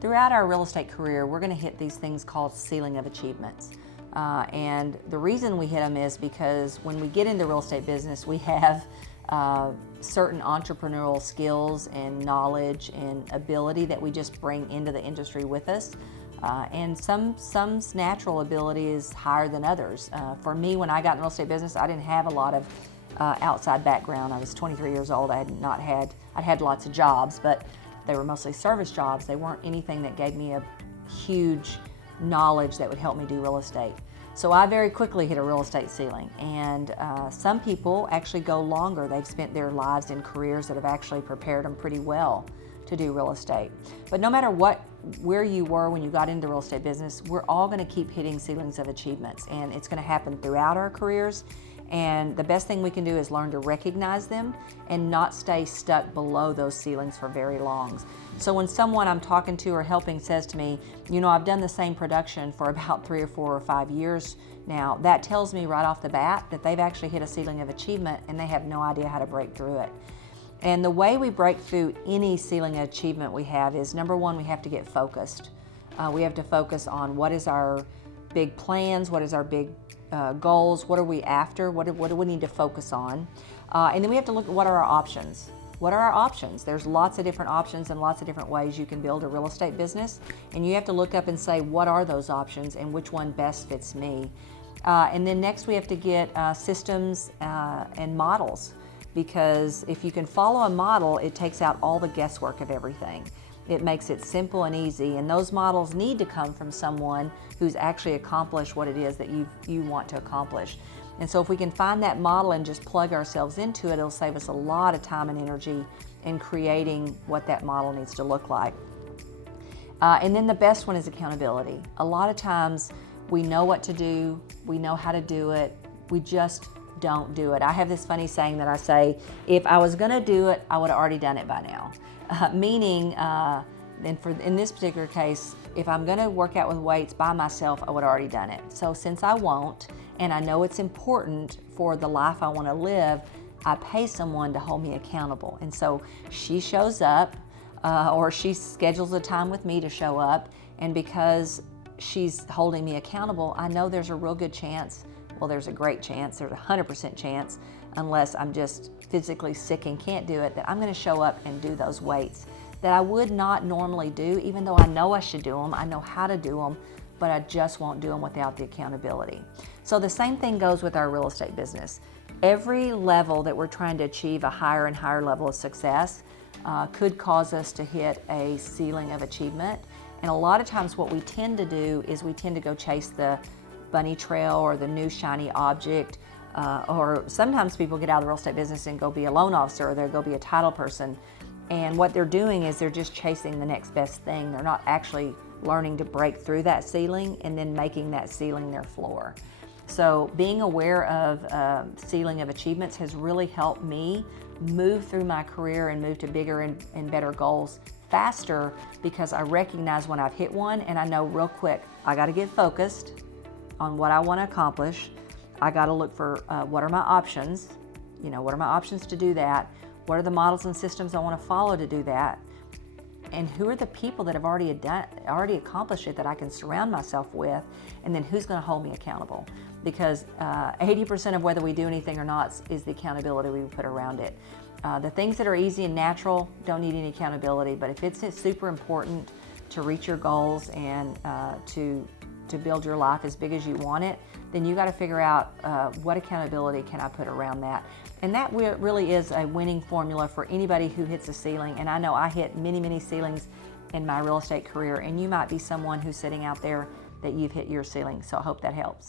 Throughout our real estate career, we're going to hit these things called ceiling of achievements. And the reason we hit them is because when we get into real estate business, we have certain entrepreneurial skills and knowledge and ability that we just bring into the industry with us. And some's natural ability is higher than others. For me, when I got in real estate business, I didn't have a lot of outside background. I was 23 years old. I'd had lots of jobs, but they were mostly service jobs. They weren't anything that gave me a huge knowledge that would help me do real estate. So I very quickly hit a real estate ceiling, and some people actually go longer. They've spent their lives in careers that have actually prepared them pretty well to do real estate. But no matter where you were when you got into real estate business, we're all going to keep hitting ceilings of achievements, and it's going to happen throughout our careers. And the best thing we can do is learn to recognize them and not stay stuck below those ceilings for very long. So when someone I'm talking to or helping says to me, you know, I've done the same production for about 3 or 4 or 5 years now, that tells me right off the bat that they've actually hit a ceiling of achievement and they have no idea how to break through it. And the way we break through any ceiling of achievement we have is, number one, we have to get focused. We have to focus on what is our big plans, what is our big goals, what are we after, what do we need to focus on. And then we have to look at what are our options. What are our options? There's lots of different options and lots of different ways you can build a real estate business. And you have to look up and say, what are those options and which one best fits me? And then next we have to get systems and models, because if you can follow a model, it takes out all the guesswork of everything. It makes it simple and easy, and those models need to come from someone who's actually accomplished what it is that you want to accomplish. And so if we can find that model and just plug ourselves into it, it'll save us a lot of time and energy in creating what that model needs to look like. And then the best one is accountability. A lot of times we know what to do, we know how to do it, we just don't do it. I have this funny saying that I say, if I was gonna do it, I would have already done it by now. Meaning, in this particular case, if I'm gonna work out with weights by myself, I would have already done it. So since I won't, and I know it's important for the life I wanna live, I pay someone to hold me accountable. And so she shows up, or she schedules a time with me to show up, and because she's holding me accountable, I know there's a real good chance, well, there's a great chance, there's a 100% chance, unless I'm just physically sick and can't do it, that I'm gonna show up and do those weights that I would not normally do, even though I know I should do them, I know how to do them, but I just won't do them without the accountability. So the same thing goes with our real estate business. Every level that we're trying to achieve a higher and higher level of success could cause us to hit a ceiling of achievement. And a lot of times what we tend to do is we tend to go chase the bunny trail or the new shiny object, or sometimes people get out of the real estate business and go be a loan officer, or they'll go be a title person. And what they're doing is they're just chasing the next best thing. They're not actually learning to break through that ceiling and then making that ceiling their floor. So being aware of ceiling of achievements has really helped me move through my career and move to bigger and better goals faster, because I recognize when I've hit one and I know real quick, I gotta get focused on what I wanna accomplish. I gotta look for what are my options, what are my options to do that? What are the models and systems I wanna follow to do that? And who are the people that have already accomplished it that I can surround myself with? And then who's gonna hold me accountable? Because 80% of whether we do anything or not is the accountability we put around it. The things that are easy and natural don't need any accountability, but if it's super important to reach your goals and to build your life as big as you want it, then you got to figure out what accountability can I put around that. And that really is a winning formula for anybody who hits a ceiling. And I know I hit many, many ceilings in my real estate career, and you might be someone who's sitting out there that you've hit your ceiling. So I hope that helps.